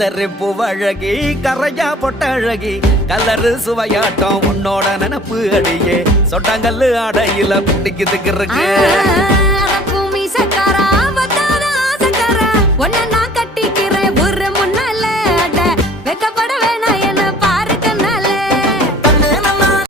கத்தரிப்பு அழகி கரையா பொட்ட அழகி கலரு சுவையாட்டம் உன்னோட நினப்பு அடியே சொட்டாங்கல்லு அடையில பிடிக்குதுக்கு இருக்கு